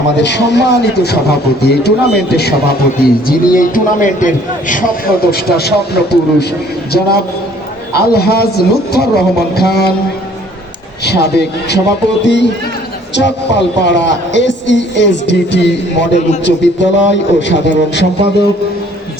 আমাদের সম্মানিত সভাপতি, এই টুর্নামেন্টের সভাপতি, যিনি এই টুর্নামেন্টের স্বপ্নদ্রষ্টা স্বপ্ন পুরুষ জনাব আলহাজ লুৎফর রহমান খান, সাবেক সভাপতি, চকপালপাড়া এসইএসডিটি মডেল উচ্চ বিদ্যালয় ও সাধারণ সম্পাদক,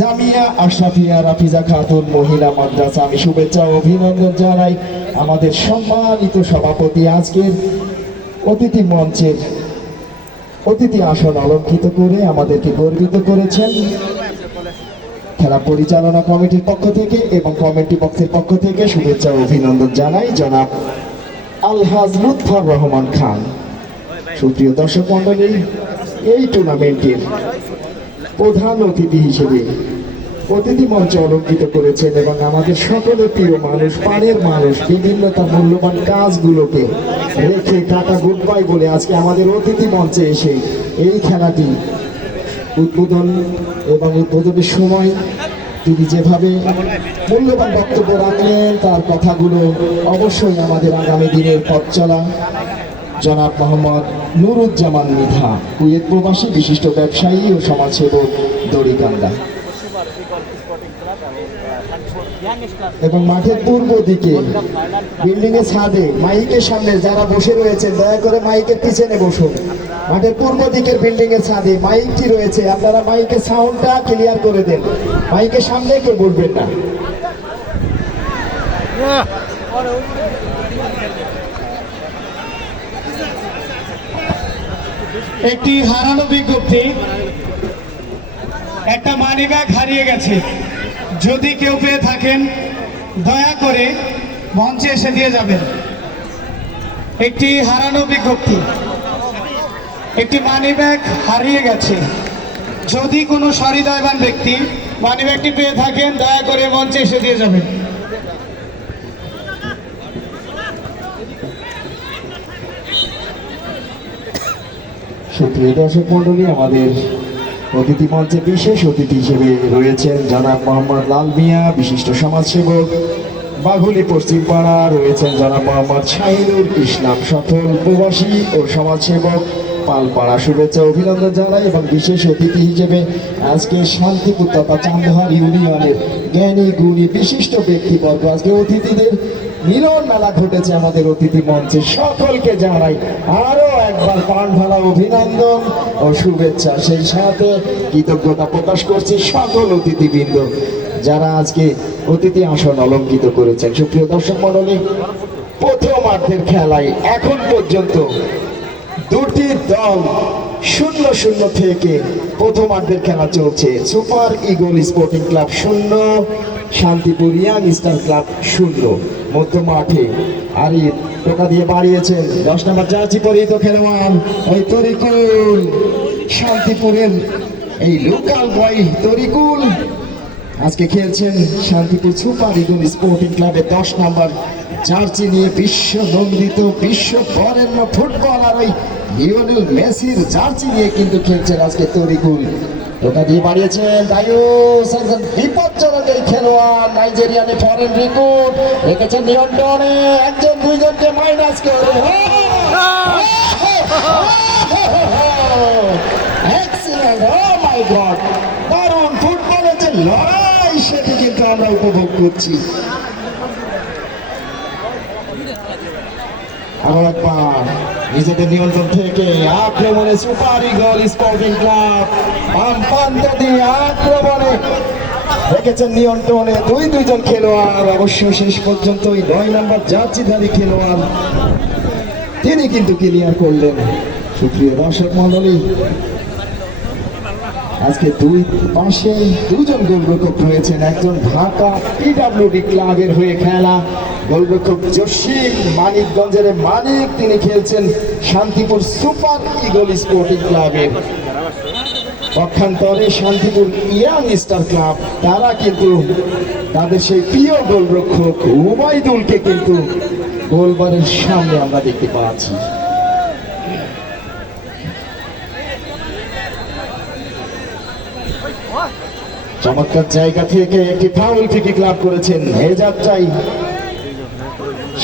জামিয়া আশরাফিয়া রাফিজা খাতুন, মহিলা মাদ্রাসা। আমি শুভেচ্ছা অভিনন্দন জানাই আমাদের সম্মানিত সভাপতি আজকের অতিথি মঞ্চের অতিথি আসন অলঙ্কৃত করে আমাদেরকে গর্বিত করেছেন। খেলা পরিচালনা কমিটির পক্ষ থেকে এবং কমিটি বক্সের পক্ষ থেকে শুভেচ্ছা ও অভিনন্দন জানাই জনাব আলহাজ লুৎফর রহমান খান। সুপ্রিয় দর্শক মন্ডলী এই টুর্নামেন্টের প্রধান অতিথি হিসেবে অতিথি মঞ্চ অলঙ্কৃত করেছেন এবং আমাদের সকলের প্রিয় মানুষ, পাড়ের মানুষ বিভিন্ন তার মূল্যবান কাজগুলোকে রেখে টাটা গুড বাই বলে আজকে আমাদের অতিথি মঞ্চে এসে এই খেলাটি উদ্বোধন এবং উদ্বোধনের সময় তিনি যেভাবে মূল্যবান বক্তব্য রাখলেন, তার কথাগুলো অবশ্যই আমাদের আগামী দিনের পথ চলা। জনাব মোহাম্মদ নুরুজ্জামান মৃধা, কুয়েত প্রবাসী, বিশিষ্ট ব্যবসায়ী ও সমাজসেবক দড়িকান্দা। এবং মাঠের পূর্ব দিকে বিল্ডিং এর ছাদে মাইকের সামনে যারা বসে রয়েছে দয়া করে মাইকের পিছনে বসুন। মাঠের পূর্ব দিকের বিল্ডিং এর ছাদে মাইকটি রয়েছে। আপনারা মাইকের সাউন্ডটা ক্লিয়ার করে দেন। মাইকের সামনে কেউ বলবেন না। একটি হারানো বিজ্ঞপ্তি একটা মানি ব্যাগ হারিয়ে গেছে। যদি কেউ পেয়ে থাকেন, দয়া করে মঞ্চে এসে দিয়ে যাবেন। একটি হারানো বিজ্ঞপ্তি। একটি মানি ব্যাগ হারিয়ে গেছে। যদি কোনো সহৃদয়বান ব্যক্তি মানি ব্যাগটি পেয়ে থাকেন, দয়া করে মঞ্চে এসে দিয়ে যাবেন। সুপ্রিয় দর্শক মন্ডলী আমাদের অতিথি মঞ্চে বিশেষ অতিথি হিসেবে রয়েছেন জনাব মোহাম্মদ লাল মিয়া, বিশিষ্ট সমাজসেবক। বাঘুলি পশ্চিম পাড়া রয়েছেন জনাব মোহাম্মদ শাহিনুর ইসলাম সফল প্রবাসী ও সমাজসেবক। পালপাড়া শুভেচ্ছা অভিনন্দন জানাই এবং বিশেষ অতিথি হিসেবে আজকে শান্তিপুর তথা চান্দহার ইউনিয়নের জ্ঞানী, গুণী, বিশিষ্ট ব্যক্তিবর্গ আজকে অতিথিদের মিলন মেলা ঘটেছে আমাদের অতিথি মঞ্চে। সকলকে জানাই আরও একবার প্রাণ ঢালা অভিনন্দন ও শুভেচ্ছা। সেই সাথে কৃতজ্ঞতা প্রকাশ করছি সকল অতিথিবৃন্দ যারা আজকে অতিথি আসন অলঙ্কিত করেছেন। সুপ্রিয় দর্শক মণ্ডলী প্রথমার্ধের খেলায় এখন পর্যন্ত দুটি দল শূন্য শূন্য থেকে প্রথমার্ধের খেলা চলছে। সুপার ইগল স্পোর্টিং ক্লাব শূন্য, শান্তিপুর ইয়াং স্টার ক্লাব শূন্য। মধ্য মাঠে আরি টোকা দিয়ে বাড়িয়েছেন। দশ নম্বর জার্সি পরিহিত খেলোয়াড় ওই তরিকুল শান্তিপুরের এই লোকাল বয় তরিকুল। আজকে খেলছেন শান্তিপুর সুপার ইগল স্পোর্টিং ক্লাবের দশ নম্বর জার্সি নিয়ে বিশ্ব নন্দিত বিশ্ব বরেণ্য ফুটবলার ওই লিওনেল মেসির জার্সি নিয়ে কিন্তু খেলছেন আজকে তরিকুল। ওটা দিয়ে বাড়িয়েছেন দায়ুস একজন বিপজ্জনক এই খেলোয়াড়, নাইজেরিয়ানে ফরেন রেকর্ড রেখেছেন নিয়ন্ত্রণে। একজন দুইজনকে মাইনাস করে। গড দারুণ! ফুটবলের যে লড়াই, সেটি কিন্তু আমরা উপভোগ করছি। আরও একবার নিজেদের নিয়ন্ত্রণ থেকে আক্রমণে সুপার ইগল স্পোর্টিং ক্লাব বাম আক্রমণে রেখেছেন নিয়ন্ত্রণে দুই দুইজন খেলোয়াড়। অবশ্য শেষ পর্যন্ত ওই নয় নম্বর জার্সিধারী খেলোয়াড়। তিনি কিন্তু ক্লিয়ার করলেন। সুপ্রিয় দর্শক মন্ডলী আজকে দুই পাশে দুজন গোলরক্ষক রয়েছেন। একজন ঢাকা পিডাব্লিউডি ক্লাবের হয়ে খেলা। গোলরক্ষক জসিম মানিকগঞ্জের মানিক তিনি খেলছেন শান্তিপুর সুপার ইগল স্পোর্টিং ক্লাবের পক্ষান্তরে শান্তিপুর ইয়াং স্টার ক্লাব, তারা কিন্তু তাদের সেই প্রিয় গোলরক্ষক উবাইদুলকে কিন্তু গোলবারের সামনে আমরা দেখতে পাচ্ছি। চমৎকার জায়গা থেকে একটি ফাউল ফ্রিকিক ক্লাব করেছেন এ যাত্রায়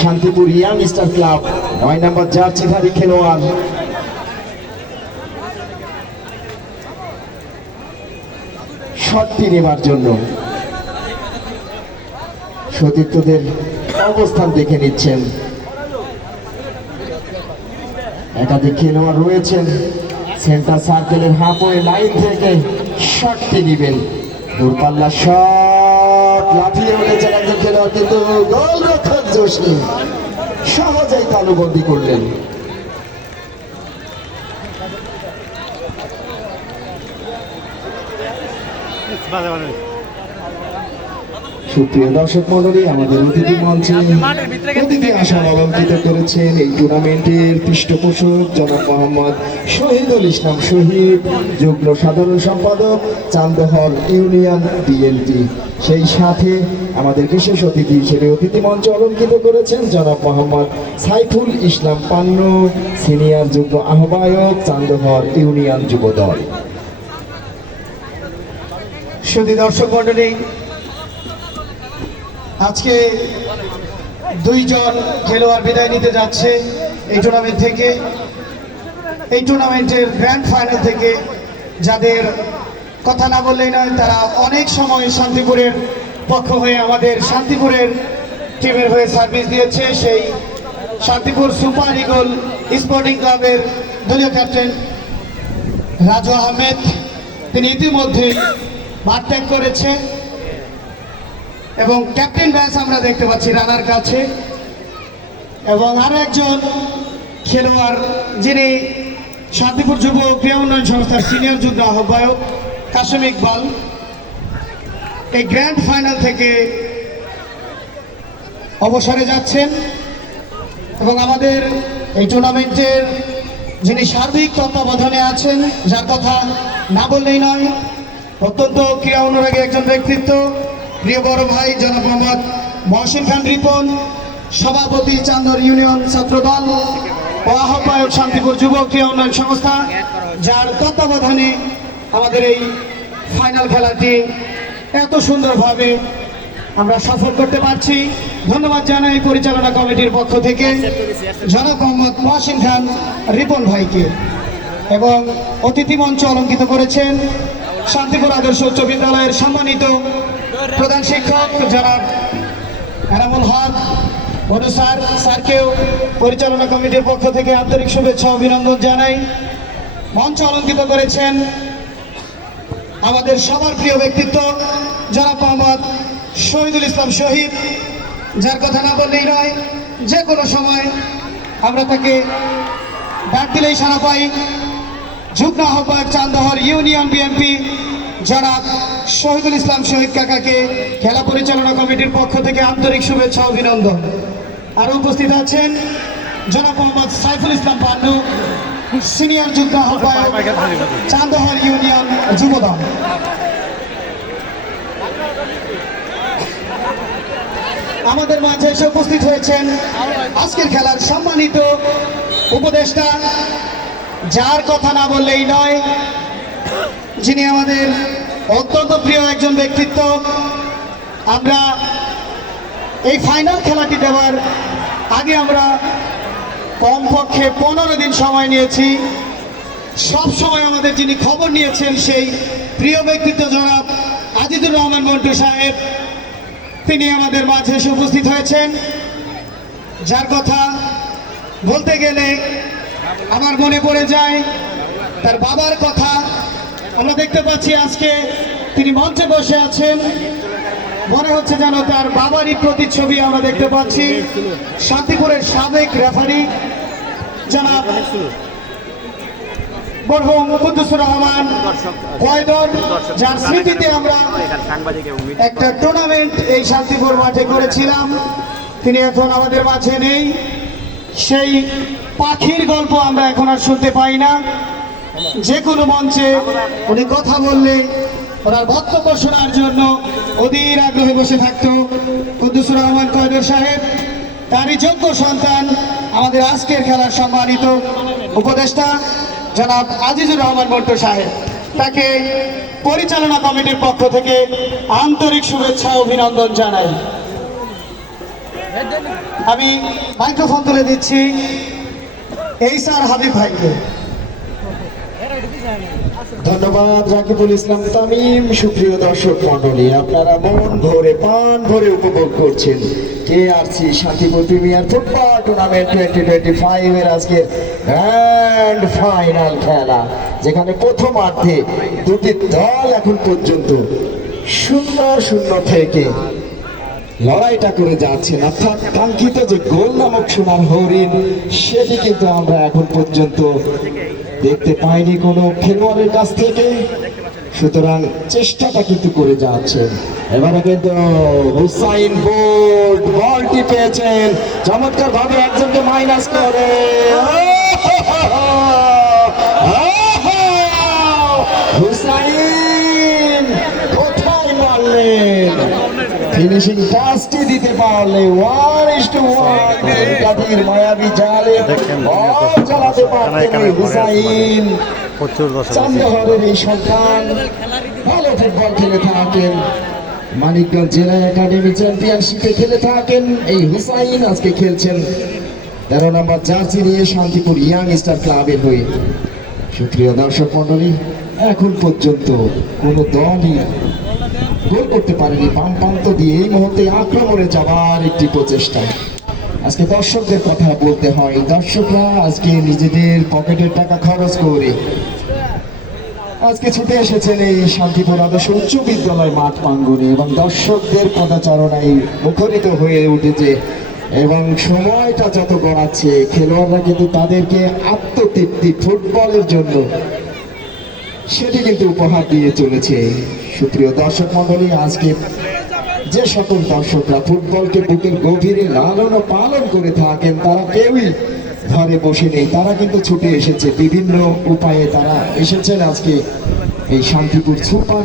শান্তিপুর ইয়াং স্টার ক্লাব নয় নম্বর জার্সিধারী খেলোয়াড়। শটটি নেবার জন্য। সতীর্থদের অবস্থান দেখে নিচ্ছেন। একাধিক খেলোয়াড় রয়েছেন। সেন্টার সার্কেলের হাফওয়ে লাইন থেকে শটটি নেবেন। দূরপাল্লা শট লাফিয়ে উঠেছেন একজন খেলোয়াড় কিন্তু গোলরক্ষক জোশী সহজেই তালুবন্দি করলেন। সুপ্রিয় দর্শক মন্ডলী আমাদের অতিথি মঞ্চে অতিথি আসন অলঙ্কিত করেছেন এই টুর্নামেন্টের পৃষ্ঠপোষক জনাব মোহাম্মদ শহীদুল ইসলাম শহীদ, যুগ্ম সাধারণ সম্পাদক চান্দহর ইউনিয়ন বিএনপি সেই সাথে আমাদের বিশেষ অতিথি হিসেবে অতিথি মঞ্চ অলঙ্কিত করেছেন জনাব মোহাম্মদ সাইফুল ইসলাম পান্নু, সিনিয়র যুগ্ম আহ্বায়ক চান্দহর ইউনিয়ন যুবদল সুধী দর্শক মন্ডলী আজকে দুইজন খেলোয়াড় বিদায় নিতে যাচ্ছে এই টুর্নামেন্ট থেকে। এই টুর্নামেন্টের গ্র্যান্ড ফাইনাল থেকে যাদের কথা না বললেই নয়, তারা অনেক সময় শান্তিপুরের পক্ষ হয়ে আমাদের শান্তিপুরের টিমের হয়ে সার্ভিস দিয়েছে। সেই শান্তিপুর সুপার ইগল স্পোর্টিং ক্লাবের দলীয় ক্যাপ্টেন রাজু আহমেদ, তিনি ইতিমধ্যে মাঠ ত্যাগ করেছে। এবং ক্যাপ্টেন ব্যাস আমরা দেখতে পাচ্ছি রানার কাছে। এবং আরও একজন খেলোয়াড় যিনি শান্তিপুর যুব ক্রিয়া উন্নয়ন সংস্থার সিনিয়র যুদ্ধ আহ্বায়ক কাশেম ইকবাল। এই গ্র্যান্ড ফাইনাল থেকে অবসরে যাচ্ছেন এবং আমাদের এই টুর্নামেন্টের যিনি সার্বিক তত্ত্বাবধানে আছেন, যার কথা না বললেই নয়, অত্যন্ত ক্রীড়া অনুরাগী একজন ব্যক্তিত্ব প্রিয় বড় ভাই, জনাব মোহাম্মদ মহসিন খান রিপন, সভাপতি চান্দর ইউনিয়ন ছাত্রদল আহ্বায়ক শান্তিপুর যুব ক্রীড়া উন্নয়ন সংস্থা, যার তত্ত্বাবধানে আমাদের এই ফাইনাল খেলাটি এত সুন্দরভাবে আমরা সফল করতে পারছি। ধন্যবাদ জানাই পরিচালনা কমিটির পক্ষ থেকে জনাব মোহাম্মদ মহসিন খান রিপন ভাইকে। এবং অতিথি মঞ্চ অলঙ্কিত করেছেন শান্তিপুর আদর্শ উচ্চ বিদ্যালয়ের সম্মানিত প্রধান শিক্ষক জনাব এনামুল হক বনু স্যার, স্যারকেও পরিচালনা কমিটির পক্ষ থেকে আন্তরিক শুভেচ্ছা, অভিনন্দন জানাই। মঞ্চ অলঙ্কিত করেছেন আমাদের সবার প্রিয় ব্যক্তিত্ব জনাব মোহাম্মদ শহীদুল ইসলাম শহীদ, যার কথা না বললেই নয়, যে কোনো সময় আমরা তাকে ডাক দিলেই সারা পাই। যুগ্ম আহ্বায়ক চান্দহর ইউনিয়ন বিএনপি জনাব শহীদুল ইসলাম শহীদ কাকাকে খেলা পরিচালনা কমিটির পক্ষ থেকে আন্তরিক শুভেচ্ছা অভিনন্দন। আরও উপস্থিত আছেন জনাব মোহাম্মদ সাইফুল ইসলাম পান্ডু, সিনিয়র যুদ্ধ আহ্বায়ক চান্দহর ইউনিয়ন যুবদল। আমাদের মাঝে এসে উপস্থিত হয়েছেন আজকের খেলার সম্মানিত উপদেষ্টা, যার কথা না বললেই নয়, যিনি আমাদের অত্যন্ত প্রিয় একজন ব্যক্তিত্ব। আমরা এই ফাইনাল খেলাটি দেওয়ার আগে আমরা কমপক্ষে পনেরো দিন সময় নিয়েছি। সব সময় আমাদের যিনি খবর নিয়েছেন সেই প্রিয় ব্যক্তিত্ব জনাব আজিদুর রহমান মন্টু সাহেব। তিনি আমাদের মাঝে এসে উপস্থিত হয়েছেন। যার কথা বলতে গেলে আমার মনে পড়ে যায়, তার বাবার কথা আমরা দেখতে পাচ্ছি আজকে তিনি মঞ্চে বসে আছেন। মনে হচ্ছে যেন তার বাবারই প্রতিচ্ছবি আমরা দেখতে পাচ্ছি। শান্তিপুরের সাবেক রেফারি, জনাব রহমান যার স্মৃতিতে আমরা একটা টুর্নামেন্ট এই শান্তিপুর তিনি এখন আমাদের মাঝে নেই। সেই পাখির গল্প আমরা এখন আর শুনতে পাই না। যে কোনো মঞ্চে উনি কথা বললে, ওনার বক্তব্য শোনার জন্য অধীর আগ্রহে বসে থাকতো। কুদ্দুসুর রহমান কয়দর সাহেব, তারই যোগ্য সন্তান আমাদের আজকের খেলার সম্মানিত উপদেষ্টা জনাব আজিজুর রহমান মন্টু সাহেব। তাকে পরিচালনা কমিটির পক্ষ থেকে আন্তরিক শুভেচ্ছা অভিনন্দন জানাই। আমি মাইক্রোফোন তুলে দিচ্ছি, এই স্যার হাবিব ভাইকে। ধন্যবাদ রাকিবুল ইসলাম তামিম, সুপ্রিয় দর্শক মন্ডলী আপনারা মন ভরে পান ভরে উপভোগ করছেন K R C Shantipur premier football tournament twenty twenty five এর আজকের গ্র্যান্ড ফাইনাল খেলা, যেখানে প্রথমার্ধে দুটি দল এখন পর্যন্ত শূন্য শূন্য থেকে লড়াইটা করে যাচ্ছেন। অর্থাৎ কাঙ্ক্ষিত যে গোল নামক সোনার হরিণ সেটি কিন্তু আমরা এখন পর্যন্ত দেখতে পাইনি কোনো খেলোয়াড়ের কাছ থেকে। সুতরাং চেষ্টাটা কিন্তু করে যাচ্ছেন এবারে কিন্তু হুসাইন বোল্ট বলটি পেয়েছেন। চমৎকার ভাবে একজনকে মাইনাস করে। হুসাইন কোথায় মারলেন? ফিনিশিং টাচটি দিতে পারলে। One is two one Kadir মায়াবী জালে। চালাতে পারতেন হুসাইন। প্রচুর চান্দহরের এই সন্তান। ভালো ফুটবল খেলে থাকেন। মানিকগঞ্জ জেলা একাডেমি চ্যাম্পিয়নশিপে খেলে থাকেন এই হুসাইন। আজকে খেলছেন তেরো নম্বর জার্সি নিয়ে শান্তিপুর ইয়াং স্টার ক্লাবের হয়ে। সুপ্রিয় দর্শক মন্ডলী এখন পর্যন্ত কোনো দলই গোল করতে পারেনি। বাম প্রান্ত দিয়ে এই মুহূর্তে আক্রমণে যাবার একটি প্রচেষ্টা। আজকে দর্শকদের কথা বলতে হয়। দর্শকরা আজকে নিজেদের পকেটের টাকা খরচ করে আজকে ছুটে এসেছেন এই শান্তিপুর আদর্শ উচ্চ বিদ্যালয় মাঠ প্রাঙ্গনে এবং দর্শকদের পদাচারণায় মুখরিত হয়ে উঠেছে এবং সময়টা যত গড়াচ্ছে, খেলোয়াড়রা কিন্তু তাদেরকে আত্মতৃপ্তি ফুটবলের জন্য সেটি কিন্তু উপহার দিয়ে চলেছে। সুপ্রিয় দর্শক মন্ডলী আজকে যে সকল দর্শকরা ফুটবলকে বুকের গভীরে লালন ও পালন করে থাকেন, তারা কেউই ঘরে বসে নেই। তারা কিন্তু ছুটে এসেছে। বিভিন্ন উপায়ে তারা এসেছেন আজকে এই শান্তিপুর সুপার,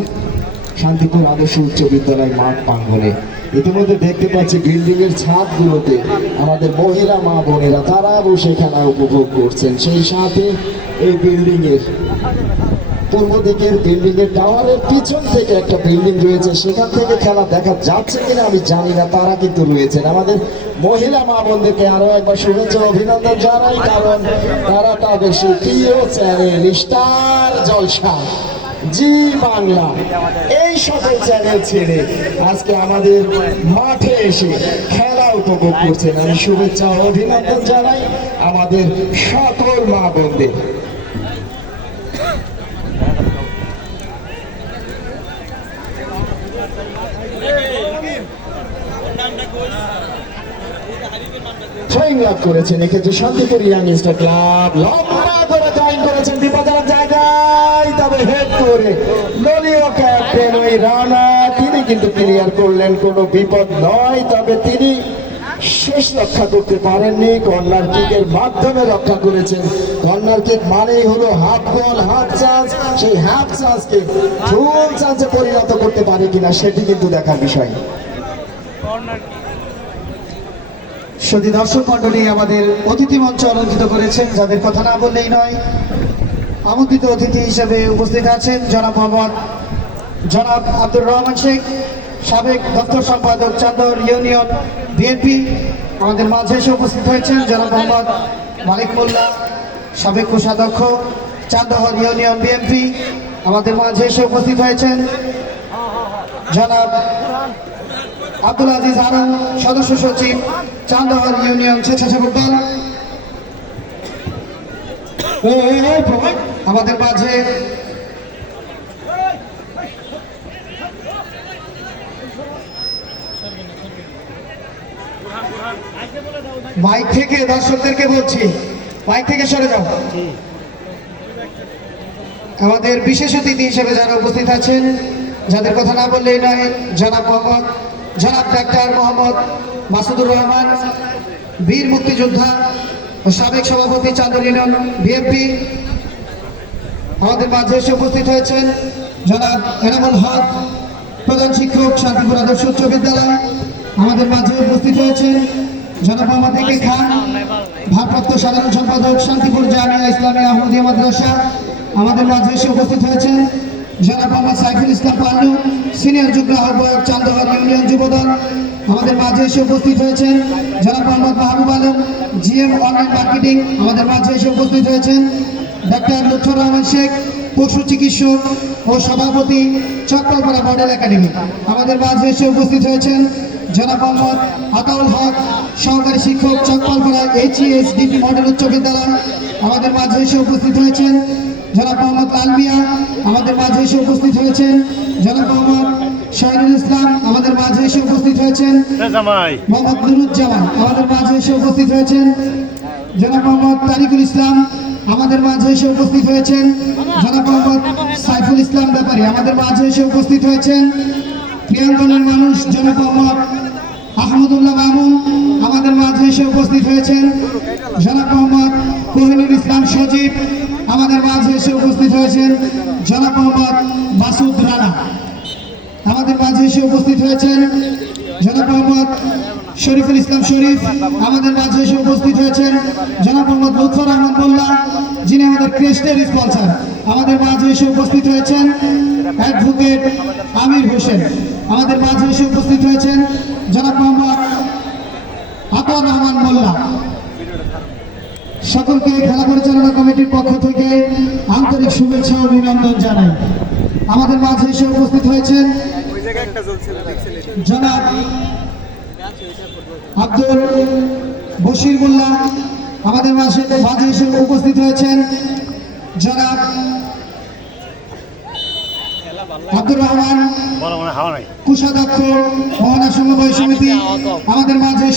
শান্তিপুর আদর্শ উচ্চ বিদ্যালয় মাঠ প্রাঙ্গনে ইতিমধ্যে দেখতে পাচ্ছি বিল্ডিং এর ছাদগুলোতে আমাদের মহিলা মা বোনেরা তারা বসে খেলা উপভোগ করছেন। সেই সাথে এই বিল্ডিং এর পূর্ব দিকের বিল্ডিং এর টাওয়ারের পিছন থেকে একটা বিল্ডিং রয়েছে। সেখান থেকে খেলা দেখা যাচ্ছে কিনা আমি জানি না, তারা কিন্তু রয়েছেন। আমাদের মহিলা মা বোনদেরকে আরও একবার শুভেচ্ছা অভিনন্দন জানাই, কারণ তারা তাদের সেই প্রিয় channel, star Jalsha, Zee Bangla, এই সকল চ্যানেল ছেড়ে আজকে আমাদের মাঠে এসে খেলা উপভোগ করছেন। আমি শুভেচ্ছা অভিনন্দন জানাই আমাদের সকল মা বোনদের। লাভ করেছেন। এক্ষেত্রে শান্তিপুর ইয়াং স্টার ক্লাব করে জয়েন করেছেন বিপদের জায়গায়। তবে হেড করে দলীয় ক্যাপ্টেন ওই রানা, তিনি কিন্তু ক্লিয়ার করলেন, কোনো বিপদ নয়। তবে তিনি শেষ রক্ষা করতে পারেননি। কর্নার কিকের মাধ্যমে রক্ষা করেছেন। কর্নার কিক মানেই হলো হাফ বল, হাফ চান্স। সেই হাফ চান্সকে ফুল চান্সে পরিণত করতে পারে কিনা, সেটি কিন্তু দেখার বিষয়। সতী দর্শক মন্ডলী আমাদের অতিথি মঞ্চ অলঙ্কিত করেছেন, যাদের কথা না বললেই নয়, আমন্ত্রিত অতিথি হিসেবে উপস্থিত আছেন জনাব মোহাম্মদ জনাব আব্দুর রহমান শেখ, সাবেক দপ্তর সম্পাদক চান্দর ইউনিয়ন বিএনপি। আমাদের মাঝে এসে উপস্থিত হয়েছেন জনাব মোহাম্মদ মালিক মোল্লা, সাবেক কোষাধ্যক্ষ চান্দহর ইউনিয়ন বিএনপি। আমাদের মাঝে এসে উপস্থিত হয়েছেন জনাব আব্দুল আজিজ আলম, সদস্য সচিব চান্দহর ইউনিয়ন স্বেচ্ছাসেবক আমাদের মাঝে। মাইক থেকে দর্শকদেরকে বলছি, মাইক থেকে সরে যাও। আমাদের বিশেষ অতিথি হিসেবে যারা উপস্থিত আছেন, যাদের কথা না বললেই নয়, জনাব মোহাম্মদ, জনাব ডাক্তার মোহাম্মদ মাসুদুর রহমান, বীর মুক্তিযোদ্ধা ও সাবেক সভাপতি চান্দর ইউনিয়ন বিএনপি আমাদের মাঝে এসে উপস্থিত হয়েছেন জনাব এনামুল হক, প্রধান শিক্ষক, শান্তিপুর আদর্শ উচ্চ বিদ্যালয়। আমাদের মাঝে উপস্থিত হয়েছেন জনাব মোহাম্মদ একে খান, ভারপ্রাপ্ত সাধারণ সম্পাদক, শান্তিপুর জামিয়া ইসলামী আহমদিয়া মাদ্রাসা। আমাদের মাঝে এসে উপস্থিত হয়েছেন জনাব মোহাম্মদ সাইফুল ইসলাম পান্নু সিনিয়র যুগ্ম আহ্বায়ক চান্দহর ইউনিয়ন যুবদল। আমাদের মাঝে এসে উপস্থিত হয়েছেন জনাব Mohammad Mahbub Alam, GM online marketing. আমাদের মাঝে এসে উপস্থিত হয়েছেন ডাক্তার লুৎফর রহমান শেখ, পশু চিকিৎসক ও সভাপতি চক্রপাড়া মডেল একাডেমি। আমাদের মাঝে এসে উপস্থিত হয়েছেন জনাব মোহাম্মদ আতাউল হক, সহকারী শিক্ষক চক্রপাড়া এইচএস ডিপি মডেল উচ্চ বিদ্যালয়। আমাদের মাঝে এসে উপস্থিত হয়েছেন জনাব মোহাম্মদ আলমিয়া। আমাদের মাঝে এসে উপস্থিত হয়েছেন জনাব মোহাম্মদ শহীদুল ইসলাম আমাদের মাঝে এসে উপস্থিত হয়েছেন। জামাই। মোহাম্মদ নুরুজ্জামান আমাদের মাঝে এসে উপস্থিত হয়েছেন। জনাব মোহাম্মদ তারিকুল ইসলাম আমাদের মাঝে এসে উপস্থিত হয়েছেন। জনাব মোহাম্মদ সাইফুল ইসলাম ব্যাপারী আমাদের মাঝে এসে উপস্থিত হয়েছেন। প্রিয়াঙ্গনের মানুষ জনাব মোহাম্মদ আহমদুল্লাহ মামুন আমাদের মাঝে এসে উপস্থিত হয়েছেন। জনাব মোহাম্মদ কোহিনুল ইসলাম সজীব আমাদের মাঝে এসে উপস্থিত হয়েছেন। জনাব মোহাম্মদ মাসুদ রানা। আমাদের মাঝে এসে উপস্থিত হয়েছেন জনাব মোহাম্মদ শরীফুল ইসলাম শরীফ, আমাদের মাঝে এসে উপস্থিত হয়েছেন জনাব মোহাম্মদ লুৎফর রহমান মোল্লা, যিনি আমাদের ক্রেস্টের স্পন্সর। আমাদের মাঝে এসে উপস্থিত হয়েছেন অ্যাডভোকেট আমির হোসেন। আমাদের মাঝে এসে উপস্থিত হয়েছেন জনাব মোহাম্মদ আতর রহমান মোল্লা। সকলকে খেলা পরিচালনা কমিটির পক্ষ থেকে আন্তরিক শুভেচ্ছা অভিনন্দন জানাই। আমাদের মাঝে এসে উপস্থিত হয়েছেন জনাব আব্দুল বশির মোল্লা আমাদের মাঝে মাঝে এসে উপস্থিত হয়েছেন জনাব আব্দুর রহমান মনে কুষাধ্যক্ষ মহানা সমবায় সমিতি আমাদের মাঝে এসে